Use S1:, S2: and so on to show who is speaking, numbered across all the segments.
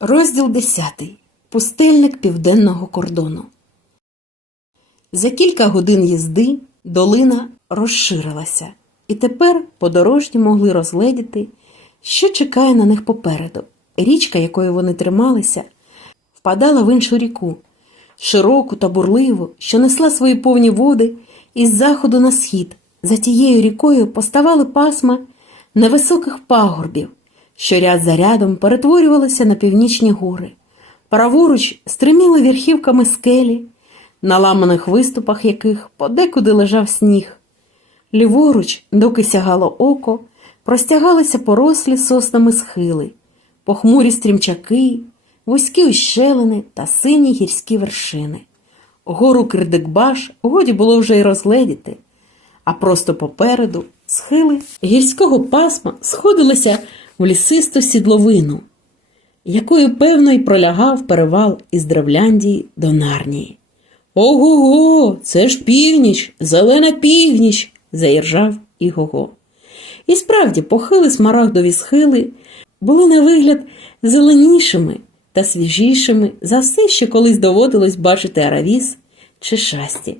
S1: Розділ 10. Пустельник південного кордону. За кілька годин їзди долина розширилася, і тепер подорожні могли розгледіти, що чекає на них попереду. Річка, якою вони трималися, впадала в іншу ріку, широку та бурливу, що несла свої повні води із заходу на схід. За тією рікою поставали пасма невисоких пагорбів, що ряд за рядом перетворювалися на північні гори. Праворуч стриміли верхівками скелі, на ламаних виступах яких подекуди лежав сніг. Ліворуч, доки сягало око, простягалися порослі соснами схили, похмурі стрімчаки, вузькі ущелини та сині гірські вершини. Гору Кирдикбаш годі було вже й розгледіти, а просто попереду схили гірського пасма сходилися в лісисту сідловину, якою певно й пролягав перевал із Древляндії до Нарнії. Ого-го, це ж північ, зелена північ, заіржав Ігого. І справді похили смарагдові схили були на вигляд зеленішими та свіжішими за все, що колись доводилось бачити аравіс чи шасті,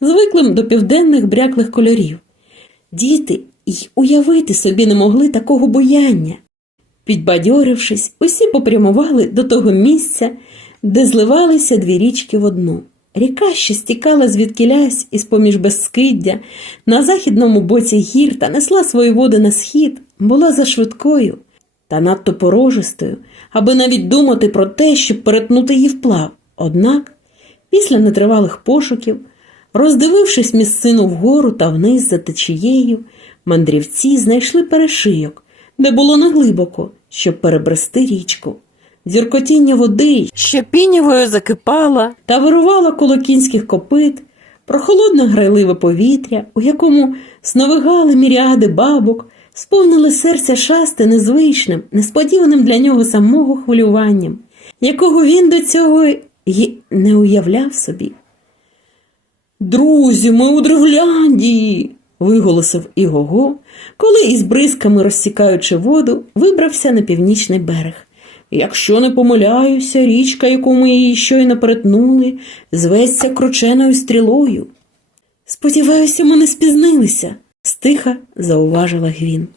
S1: звиклим до південних бряклих кольорів. Діти й уявити собі не могли такого буяння. Підбадьорившись, усі попрямували до того місця, де зливалися дві річки в одну. Ріка, що стікала звідкілясь із поміж безскиддя на західному боці гір та несла свої води на схід, була зашвидкою та надто порожистою, аби навіть думати про те, щоб перетнути її вплав. Однак, після нетривалих пошуків, роздивившись місцину вгору та вниз за течією, мандрівці знайшли перешийок, де було неглибоко, щоб перебрести річку. Дзюркотіння води, що пінявою закипала та вирувала коло кінських копит, прохолодне грайливе повітря, у якому сновигали міріади бабок, сповнили серця шасти незвичним, несподіваним для нього самого хвилюванням, якого він до цього й не уявляв собі. Друзі, ми у Древляндії. Виголосив Ігого, коли із бризками розсікаючи воду, вибрався на північний берег. Якщо не помиляюся, річка, яку ми її щойно перетнули, зветься крученою стрілою. Сподіваюся, ми не спізнилися, стиха зауважила Гвін.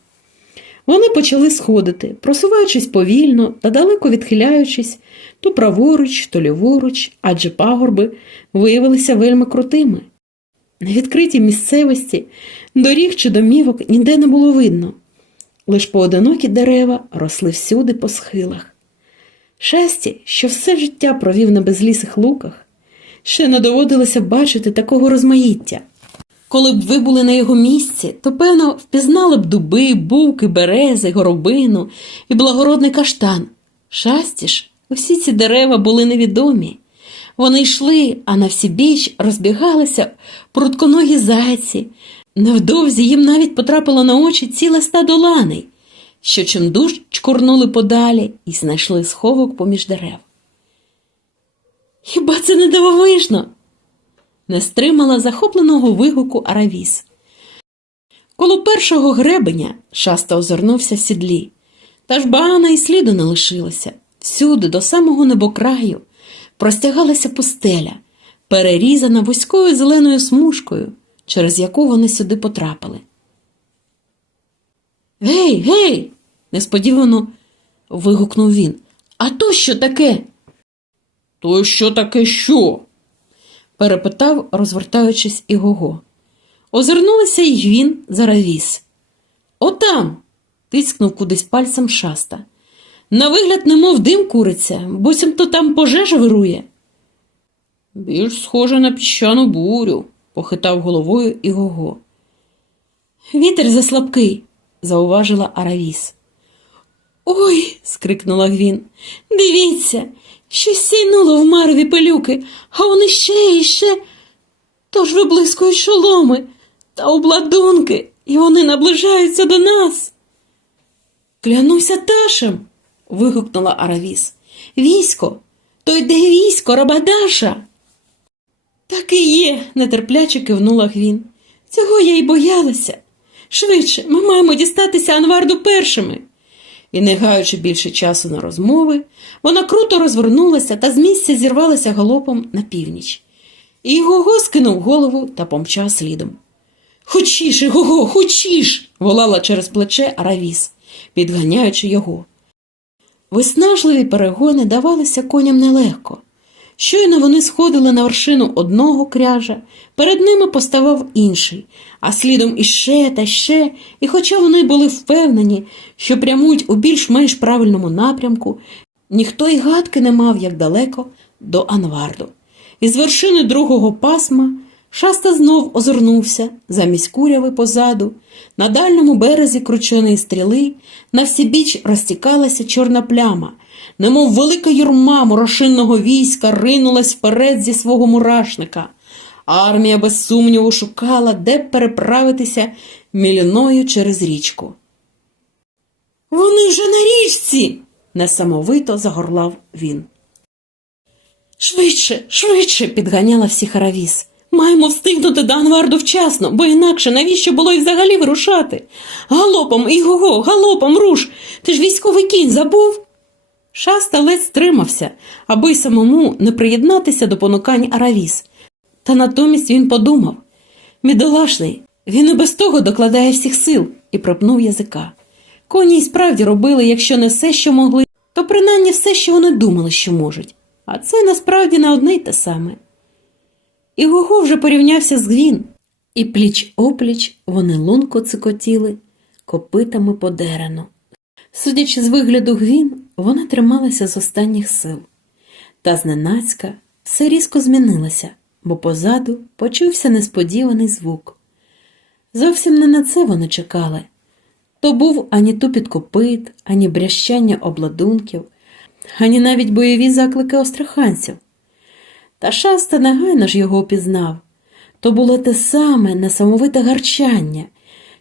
S1: Вони почали сходити, просуваючись повільно та далеко відхиляючись то праворуч, то ліворуч, адже пагорби виявилися вельми крутими. На відкритій місцевості доріг чи домівок ніде не було видно, лиш поодинокі дерева росли всюди по схилах. Шасті, що все життя провів на безлісих луках, ще не доводилося бачити такого розмаїття. Коли б ви були на його місці, то, певно, впізнали б дуби, буки, берези, горобину і благородний каштан. Шасті ж, усі ці дерева були невідомі. Вони йшли, а на всі біч розбігалися прутконогі зайці. Невдовзі їм навіть потрапило на очі ціле стадо ланей, що чимдуж чкурнули подалі і знайшли сховок поміж дерев. Хіба це не дивовижно? не стримала захопленого вигуку Аравіс. Коло першого гребеня шаста озирнувся в сідлі, та ж багана й сліду не лишилося. Всюди, до самого небокраю, простягалася пустеля, перерізана вузькою зеленою смужкою, через яку вони сюди потрапили. Гей, гей! несподівано вигукнув він. А то що таке? То що таке що? перепитав, розвертаючись Ігого. Озирнулися й він заравіс. Отам. тицькнув кудись пальцем шаста. На вигляд, немов дим куриться, буцімто там пожежа вирує. Більш схоже на піщану бурю, похитав головою Ігого. Вітер заслабкий, зауважила Аравіс. Ой. скрикнула Гвін. Дивіться, щось сяйнуло в мареві пилюки, а вони ще і ще. Тож виблискують шоломи та обладунки, і вони наближаються до нас. Клянуся ташем. Вигукнула Аравіс. Військо, то йде військо, Рабадаша. Так і є, нетерпляче кивнула Гвін. Цього я й боялася. Швидше, ми маємо дістатися Анварду першими. І, не гаючи більше часу на розмови, вона круто розвернулася та з місця зірвалася галопом на північ. І Гого скинув голову та помчав слідом. Хочіш, Гого, хочіш. волала через плече Аравіс, підганяючи його. Виснажливі перегони давалися коням нелегко. Щойно вони сходили на вершину одного кряжа, перед ними поставав інший, а слідом іще та ще, і хоча вони були впевнені, що прямують у більш-менш правильному напрямку, ніхто й гадки не мав як далеко до Анварду. Із вершини другого пасма шаста знов озирнувся замість куряви позаду. На дальньому березі крученої стріли на всібіч розтікалася чорна пляма, немов велика юрма морошинного війська ринулась вперед зі свого мурашника. Армія без сумніву шукала, де б переправитися міліною через річку. Вони вже на річці. несамовито загорлав він. Швидше, швидше, підганяла всіх Аравіс. Маємо встигнути до Анварду вчасно, бо інакше навіщо було й взагалі вирушати? Галопом, Іго, галопом, руш! Ти ж військовий кінь забув? Шаста ледь стримався, аби самому не приєднатися до понукань Аравіс. Та натомість він подумав Мідолашний, він і без того докладає всіх сил і пропнув язика. Коні й справді робили, якщо не все, що могли, то принаймні все, що вони думали, що можуть. А це насправді не одне й те саме. І Гого вже порівнявся з Гвін, і пліч опліч вони лунко цикотіли копитами по дерену. Судячи з вигляду Гвін, вона трималася з останніх сил. Та зненацька все різко змінилося, бо позаду почувся несподіваний звук. Зовсім не на це вони чекали. То був ані тупіт копит, ані брящання обладунків, ані навіть бойові заклики остраханців. Та шаста негайно ж його опізнав. То було те саме несамовите гарчання,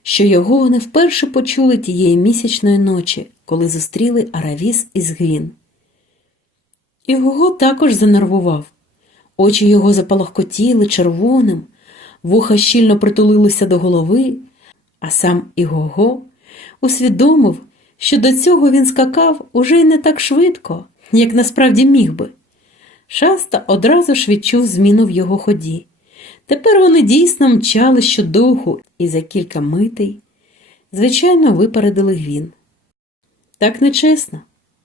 S1: що його вони вперше почули тієї місячної ночі, коли зустріли Аравіс із Гвін. І також занервував. Очі його запалахкотіли червоним, вуха щільно притулилися до голови, а сам Ігого усвідомив, що до цього він скакав уже й не так швидко, як насправді міг би. Шаста одразу ж відчув зміну в його ході. Тепер вони дійсно мчали щодуху і за кілька митей, звичайно, випередили гвін. Так нечесно,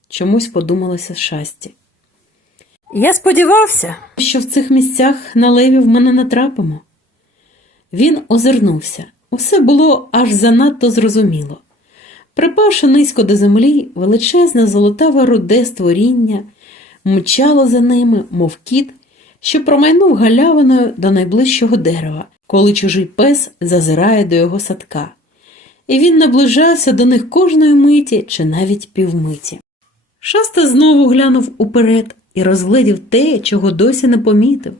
S1: чомусь подумалося шасті. Я сподівався, що в цих місцях на левів ми не натрапимо. Він озирнувся. Усе було аж занадто зрозуміло. Припавши низько до землі, величезне золотаве руде створіння мчало за ними, мов кіт, що промайнув галявиною до найближчого дерева, коли чужий пес зазирає до його садка. І він наближався до них кожної миті чи навіть півмиті. Шаста знову глянув уперед і розгледів те, чого досі не помітив.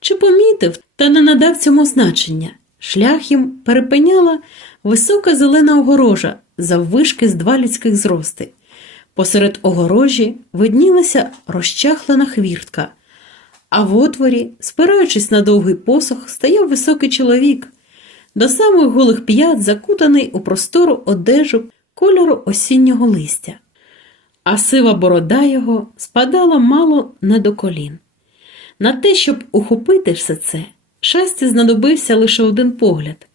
S1: Чи помітив, та не надав цьому значення. Шлях їм перепиняла висока зелена огорожа заввишки з два людських зрости. Посеред огорожі виднілася розчахлена хвіртка, а в отворі, спираючись на довгий посох, стояв високий чоловік, до самих голих п'ят закутаний у простору одежу кольору осіннього листя, а сива борода його спадала мало не до колін. На те, щоб ухопити все це, шасті знадобився лише один погляд,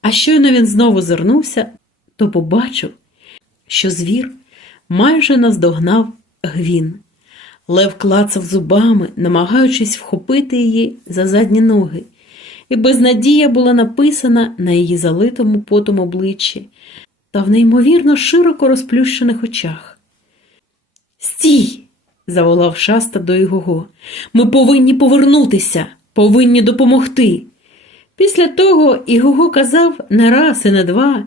S1: а щойно він знову зернувся, то побачив, що звір майже наздогнав гвін. Лев клацав зубами, намагаючись вхопити її за задні ноги, і безнадія була написана на її залитому потом обличчі та в неймовірно широко розплющених очах. Стій! заволав шаста до його. Ми повинні повернутися, повинні допомогти. Після того Ігого казав не раз і не два,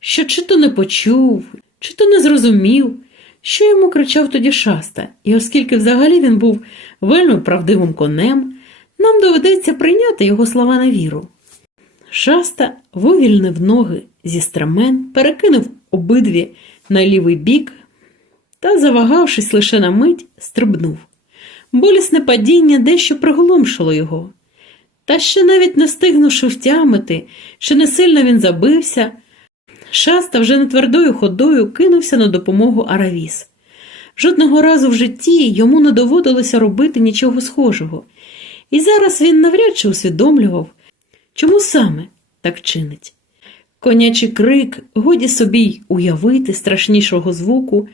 S1: що чи то не почув, чи то не зрозумів, що йому кричав тоді шаста, і оскільки взагалі він був вельми правдивим конем, нам доведеться прийняти його слова на віру. Шаста вивільнив ноги зі страмен, перекинув обидві на лівий бік та, завагавшись лише на мить, стрибнув. Болісне падіння дещо приголомшило його. Та ще навіть не встигнувши втямити, що не сильно він забився, Шаста вже не твердою ходою кинувся на допомогу Аравіс. Жодного разу в житті йому не доводилося робити нічого схожого, і зараз він навряд чи усвідомлював, чому саме так чинить. Конячий крик, годі собі й уявити страшнішого звуку,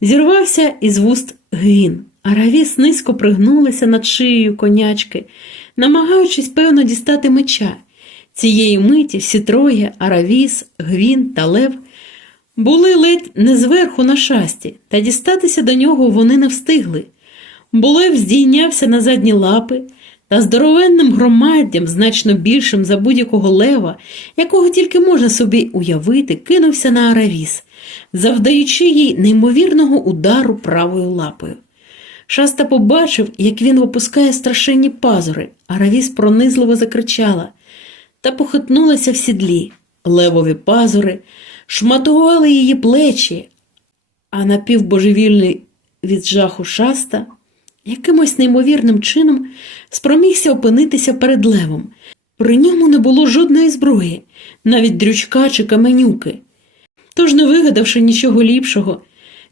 S1: зірвався із вуст гвін. Аравіс низько пригнулася над шиєю конячки, намагаючись певно дістати меча. Цієї миті всі троє Аравіс, Гвін та Лев були ледь не зверху на шасті, та дістатися до нього вони не встигли. Булев здійнявся на задні лапи та здоровенним громаддям, значно більшим за будь-якого лева, якого тільки можна собі уявити, кинувся на Аравіс, завдаючи їй неймовірного удару правою лапою. Шаста побачив, як він випускає страшенні пазури, Аравіс пронизливо закричала та похитнулася в сідлі. Левові пазури шматували її плечі, а напівбожевільний від жаху шаста якимось неймовірним чином спромігся опинитися перед левом. При ньому не було жодної зброї, навіть дрючка чи каменюки. Тож, не вигадавши нічого ліпшого,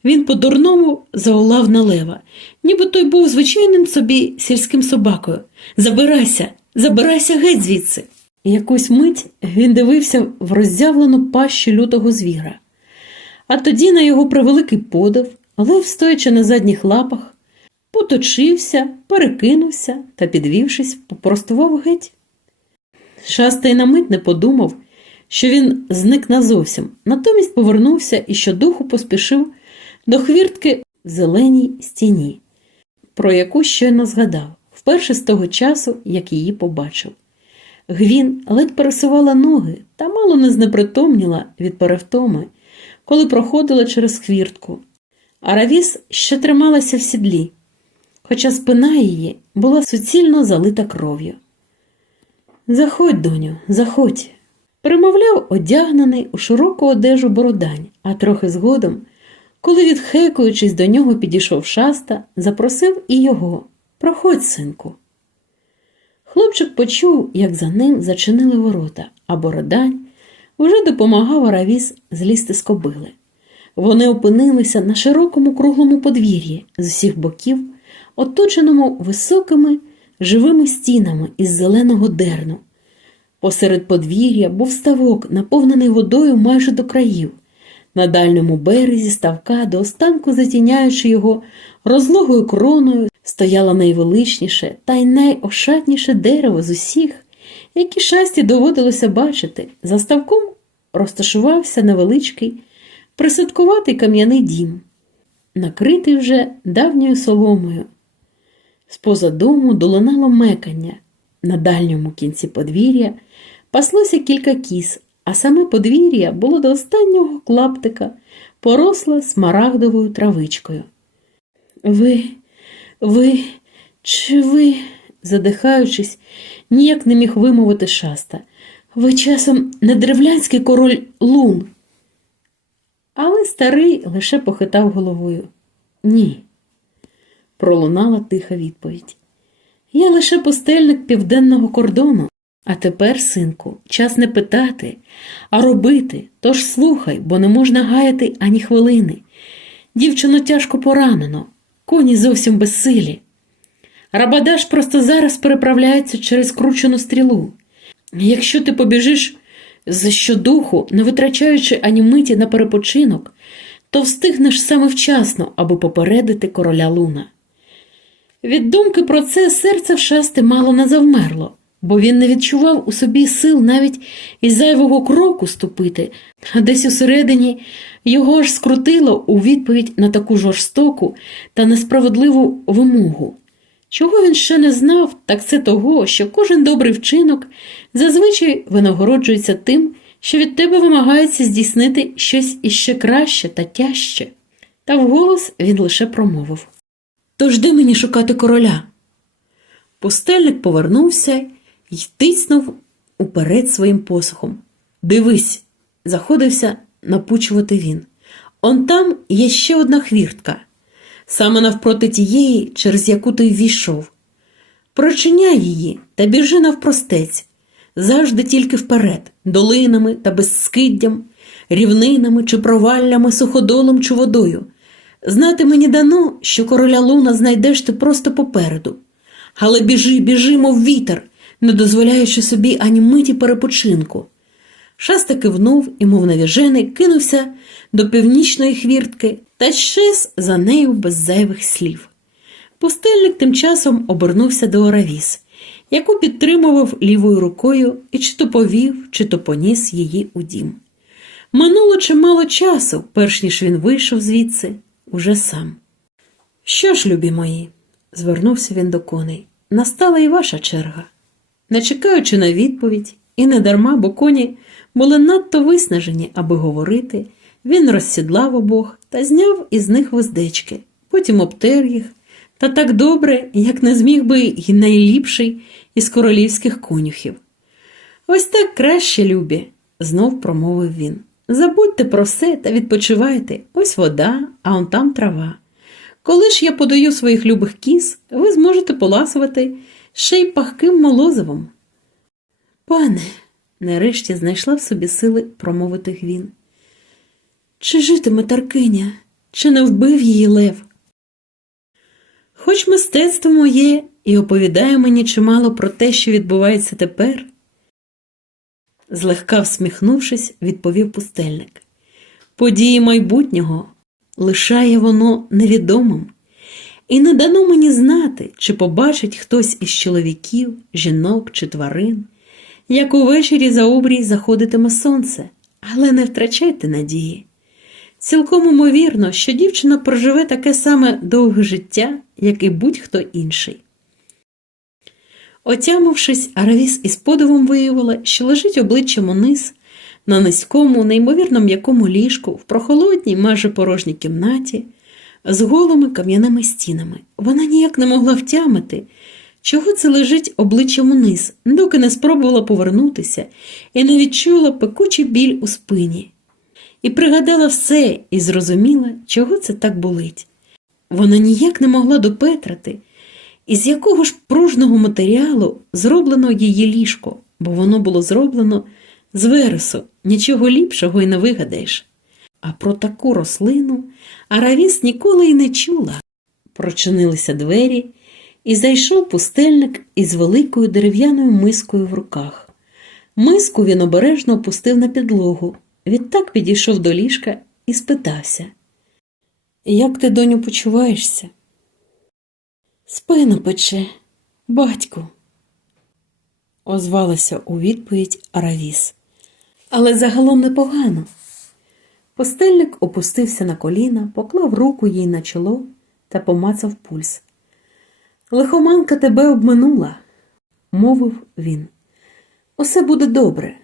S1: він по-дурному заолав на лева, ніби той був звичайним собі сільським собакою. Забирайся, забирайся геть звідси. Якусь мить він дивився в роззявлену пащу лютого звіра. А тоді, на його превеликий подив, лев, стоячи на задніх лапах, поточився, перекинувся та, підвівшись, попростував геть. Шаста й на мить не подумав, що він зник назовсім, натомість повернувся і щодуху поспішив до хвіртки в зеленій стіні, про яку щойно згадав, вперше з того часу, як її побачив. Гвін ледь пересувала ноги та мало не знепритомніла від перевтоми, коли проходила через хвіртку. Аравіс ще трималася в сідлі, хоча спина її була суцільно залита кров'ю. Заходь, доню, заходь, примовляв одягнений у широку одежу бородань, а трохи згодом, коли, відхекуючись до нього, підійшов шаста, запросив і його Проходь, синку. Хлопчик почув, як за ним зачинили ворота, а бородань уже допомагав Аравіс злізти з кобили. Вони опинилися на широкому круглому подвір'ї з усіх боків, оточеному високими живими стінами із зеленого дерну. Посеред подвір'я був ставок, наповнений водою майже до країв. На дальньому березі ставка, до останку затіняючи його розлогою кроною, стояло найвеличніше та й найошатніше дерево з усіх, які шасті доводилося бачити. За ставком розташувався невеличкий, присадкуватий кам'яний дім, накритий вже давньою соломою. Споза дому долинало мекання. На дальньому кінці подвір'я паслося кілька кіз, а саме подвір'я було до останнього клаптика, поросле смарагдовою травичкою. Ви, ви, чи ви, задихаючись, ніяк не міг вимовити шаста. Ви часом не древлянський король лун. Але старий лише похитав головою. Ні. Пролунала тиха відповідь. Я лише пустельник південного кордону. А тепер, синку, час не питати, а робити. Тож слухай, бо не можна гаяти ані хвилини. Дівчину тяжко поранено, коні зовсім безсилі. Рабадаш просто зараз переправляється через кручену стрілу. Якщо ти побіжиш з щодуху, не витрачаючи ані миті на перепочинок, то встигнеш саме вчасно, аби попередити короля Луна. Від думки про це серце в шасти мало не завмерло, бо він не відчував у собі сил навіть із зайвого кроку ступити, а десь усередині його аж скрутило у відповідь на таку жорстоку та несправедливу вимогу. Чого він ще не знав, так це того, що кожен добрий вчинок зазвичай винагороджується тим, що від тебе вимагається здійснити щось іще краще та тяжче. Та вголос він лише промовив Тож де мені шукати короля? Пустельник повернувся і тиснув уперед своїм посохом. Дивись, заходився напучувати він. Он там є ще одна хвіртка, саме навпроти тієї, через яку ти ввійшов. Прочиняй її та біжи навпростець, завжди тільки вперед, долинами та безскиддям, рівнинами чи проваллями, суходолом чи водою. Знати мені дано, що короля луна знайдеш ти просто попереду. Але біжи, біжи, мов вітер, не дозволяючи собі ані миті перепочинку. Шаста кивнув і, мов навіжений, кинувся до північної хвіртки та щез за нею без зайвих слів. Пустельник тим часом обернувся до Оравіс, яку підтримував лівою рукою і чи то повів, чи то поніс її у дім. Минуло чимало часу, перш ніж він вийшов звідси, уже сам. Що ж, любі мої, звернувся він до коней, настала і ваша черга. Не чекаючи на відповідь, і не дарма, бо коні були надто виснажені, аби говорити, він розсідлав обох та зняв із них вуздечки, потім обтер їх, та так добре, як не зміг би й найліпший із королівських конюхів. Ось так краще, любі, знов промовив він. Забудьте про все та відпочивайте. Ось вода, а он там трава. Коли ж я подаю своїх любих кіз, ви зможете поласувати ще й пахким молозивом. Пане, нарешті знайшла в собі сили промовити гвін. Чи житиме Таркиня, чи не вбив її лев? Хоч мистецтво моє і оповідає мені чимало про те, що відбувається тепер, злегка всміхнувшись, відповів пустельник. Події майбутнього лишає воно невідомим, і не дано мені знати, чи побачить хтось із чоловіків, жінок чи тварин, як увечері за обрій заходитиме сонце, але не втрачайте надії. Цілком імовірно, що дівчина проживе таке саме довге життя, як і будь-хто інший. Отямившись, Аравіс із подивом виявила, що лежить обличчям униз на низькому, неймовірно м'якому ліжку в прохолодній, майже порожній кімнаті, з голими кам'яними стінами. Вона ніяк не могла втямити, чого це лежить обличчям униз, доки не спробувала повернутися і не відчула пекучий біль у спині. І пригадала все і зрозуміла, чого це так болить. Вона ніяк не могла допетрати, із якого ж пружного матеріалу зроблено її ліжко, бо воно було зроблено з вересу, нічого ліпшого й не вигадаєш. А про таку рослину Аравіс ніколи й не чула. Прочинилися двері, і зайшов пустельник із великою дерев'яною мискою в руках. Миску він обережно опустив на підлогу, відтак підійшов до ліжка і спитався Як ти, доню, почуваєшся? Спину пече, батьку, озвалася у відповідь Аравіс. Але загалом непогано. Постельник опустився на коліна, поклав руку їй на чоло та помацав пульс. Лихоманка тебе обминула, мовив він. Усе буде добре,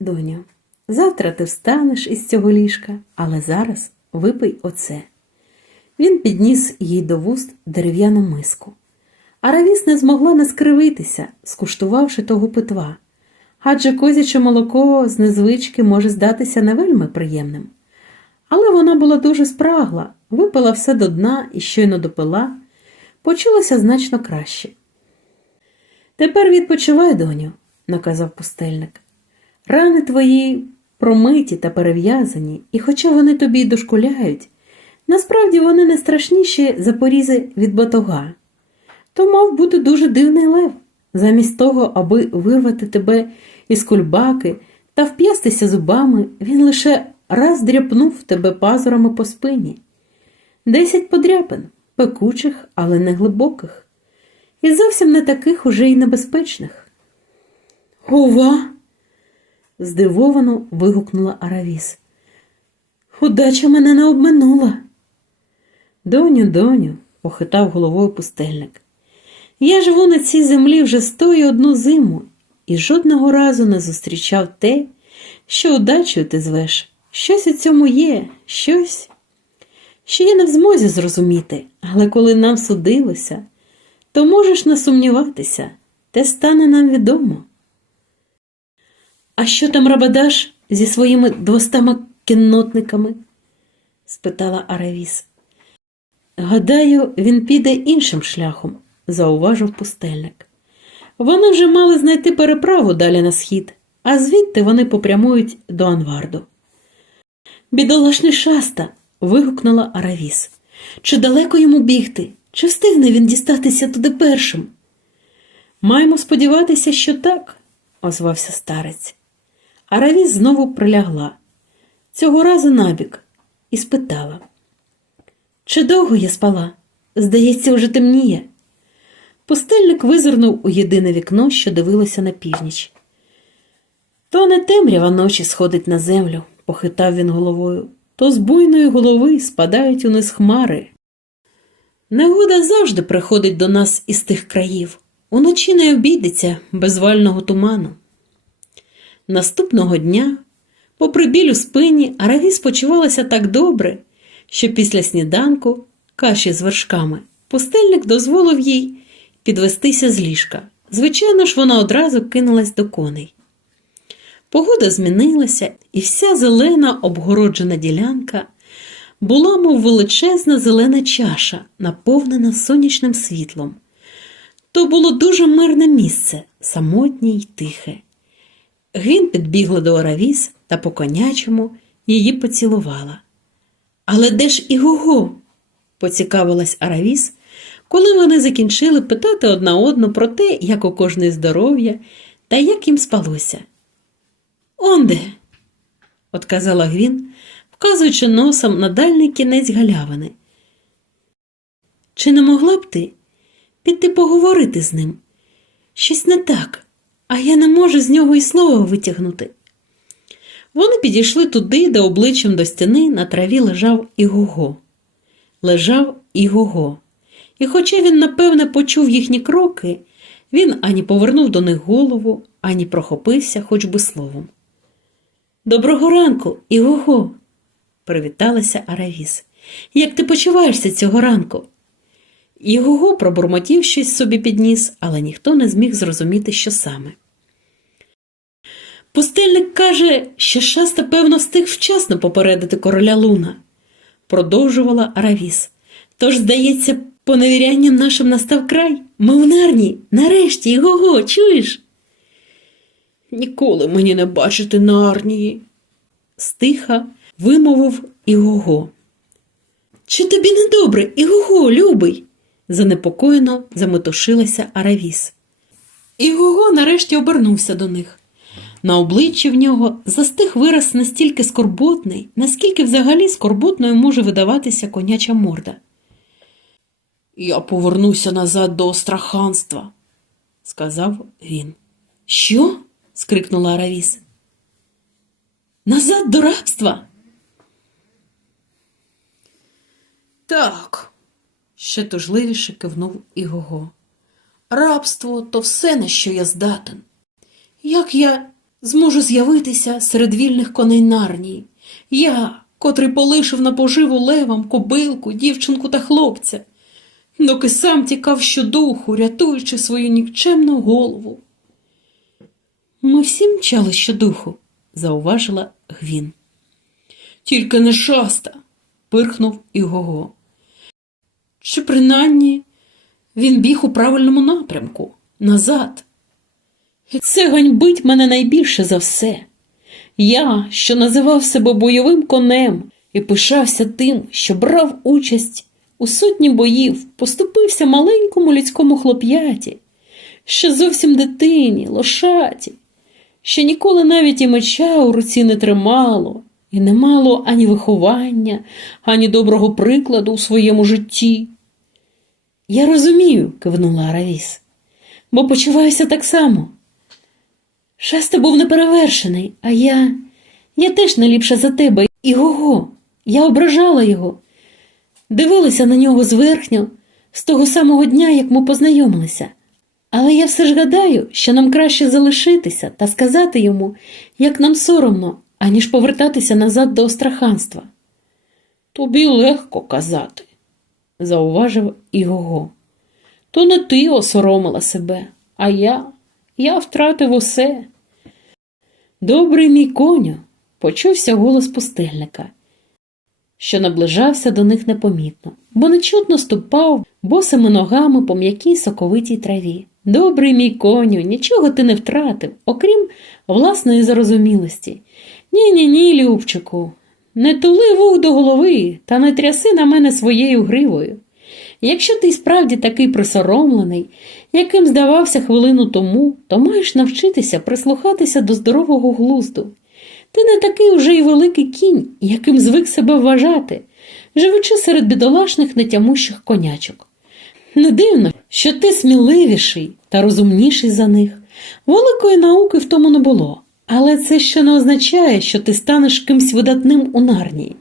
S1: доню. Завтра ти встанеш із цього ліжка, але зараз випий оце. Він підніс їй до вуст дерев'яну миску. Аравіс не змогла не скривитися, скуштувавши того питва, адже козяче молоко з незвички може здатися не вельми приємним. Але вона була дуже спрагла, випила все до дна і щойно допила, почулося значно краще. Тепер відпочивай, доню, наказав пустельник. Рани твої промиті та перев'язані, і хоча вони тобі й дошкуляють, насправді вони не страшніші за порізи від батога. То мав бути дуже дивний лев, замість того, аби вирвати тебе із кульбаки та вп'ястися зубами, він лише раз дряпнув тебе пазурами по спині. Десять подряпин, пекучих, але не глибоких, і зовсім не таких уже й небезпечних. Ова! здивовано вигукнула Аравіс. Удача мене не обминула. Доню, доню, похитав головою пустельник. Я живу на цій землі вже сто і одну зиму і жодного разу не зустрічав те, що удачею ти звеш. Щось у цьому є, щось, що я не в змозі зрозуміти, але коли нам судилося, то можеш не сумніватися, те стане нам відомо. А що там Рабадаш зі своїми двостами кіннотниками? спитала Аравіс. Гадаю, він піде іншим шляхом, зауважив пустельник. Вони вже мали знайти переправу далі на схід, а звідти вони попрямують до Анварду. Бідолашний шаста. вигукнула Аравіс. Чи далеко йому бігти? Чи встигне він дістатися туди першим? Маємо сподіватися, що так, озвався старець. Аравіс знову прилягла, цього разу набік, і спитала. Чи довго я спала? Здається, уже темніє. Пустельник визирнув у єдине вікно, що дивилося на північ. То не темрява ночі сходить на землю, похитав він головою, то з буйної голови спадають униз хмари. Негода завжди приходить до нас із тих країв. Уночі не обійдеться без вального туману. Наступного дня, попри біль у спині, Аравіс почувалася так добре, що після сніданку, каші з вершками, пустельник дозволив їй підвестися з ліжка. Звичайно ж, вона одразу кинулась до коней. Погода змінилася, і вся зелена обгороджена ділянка була, мов величезна зелена чаша, наповнена сонячним світлом. То було дуже мирне місце, самотнє й тихе. Гвін підбігла до Аравіс та по конячому її поцілувала. Але де ж і Гого? поцікавилась Аравіс, коли вони закінчили питати одна одну про те, як у кожної здоров'я та як їм спалося. Онде, отказала Гвін, вказуючи носом на дальній кінець галявини. Чи не могла б ти піти поговорити з ним? Щось не так, а я не можу з нього і слова витягнути. Вони підійшли туди, де обличчям до стіни на траві лежав Ігого. Лежав Ігого. І хоча він, напевне, почув їхні кроки, він ані повернув до них голову, ані прохопився хоч би словом. Доброго ранку, Ігого, привіталася Аравіс. Як ти почуваєшся цього ранку? Ігого пробурмотів щось собі підніс, але ніхто не зміг зрозуміти, що саме. Пустельник каже, що шаста, певно, встиг вчасно попередити короля Луна, продовжувала Аравіс. Тож, здається, поневірянням нашим настав край. Ми в нарні, нарешті, Ігого, чуєш? Ніколи мені не бачити Нарнії, стиха вимовив Ігого. Чи тобі недобре, Ігого, любий? занепокоєно заметушилася Аравіс. Ігого нарешті обернувся до них. На обличчі в нього застиг вираз настільки скорботний, наскільки взагалі скорботною може видаватися коняча морда. Я повернуся назад до остраханства, сказав він. Що? Скрикнула Аравіс. Назад до рабства? Так, ще тужливіше кивнув Ігого. Рабство то все, на що я здатен. Як я зможу з'явитися серед вільних коней нарнії? Я, котрий полишив на поживу левам, кобилку, дівчинку та хлопця, доки сам тікав щодуху, рятуючи свою нікчемну голову. Ми всі мчали щодуху, зауважила Гвін. Тільки не шаста, пирхнув Ігого. Чи принаймні він біг у правильному напрямку, назад. Це ганьбить мене найбільше за все. Я, що називав себе бойовим конем і пишався тим, що брав участь у сотні боїв, поступився маленькому людському хлоп'яті, ще зовсім дитині, лошаті, що ніколи навіть і меча у руці не тримало, і не мало ані виховання, ані доброго прикладу у своєму житті. Я розумію, кивнула Аравіс, бо почуваюся так само. Шаста був неперевершений, а я. Я теж не ліпша за тебе. І го Я ображала його. Дивилася на нього зверхньо, з того самого дня, як ми познайомилися. Але я все ж гадаю, що нам краще залишитися та сказати йому, як нам соромно, аніж повертатися назад до остраханства. Тобі легко казати, зауважив Ігого. То не ти осоромила себе, а я. Я втратив усе. Добрий мій коню, почувся голос пустельника, що наближався до них непомітно, бо нечутно ступав босими ногами по м'якій соковитій траві. Добрий мій коню, нічого ти не втратив, окрім власної зарозумілості. Ні, ні, ні, Любчику, не тули вух до голови та не тряси на мене своєю гривою. Якщо ти справді такий присоромлений, яким здавався хвилину тому, то маєш навчитися прислухатися до здорового глузду. Ти не такий уже й великий кінь, яким звик себе вважати, живучи серед бідолашних нетямущих конячок. Не дивно, що ти сміливіший та розумніший за них. Великої науки в тому не було, але це ще не означає, що ти станеш кимсь видатним у нарнії.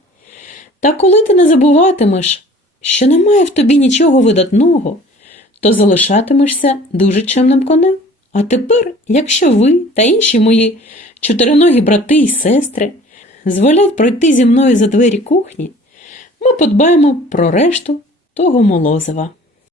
S1: Та коли ти не забуватимеш, що немає в тобі нічого видатного, то залишатимешся дуже чемним конем. А тепер, якщо ви та інші мої чотириногі брати і сестри зволять пройти зі мною за двері кухні, ми подбаємо про решту того молозива.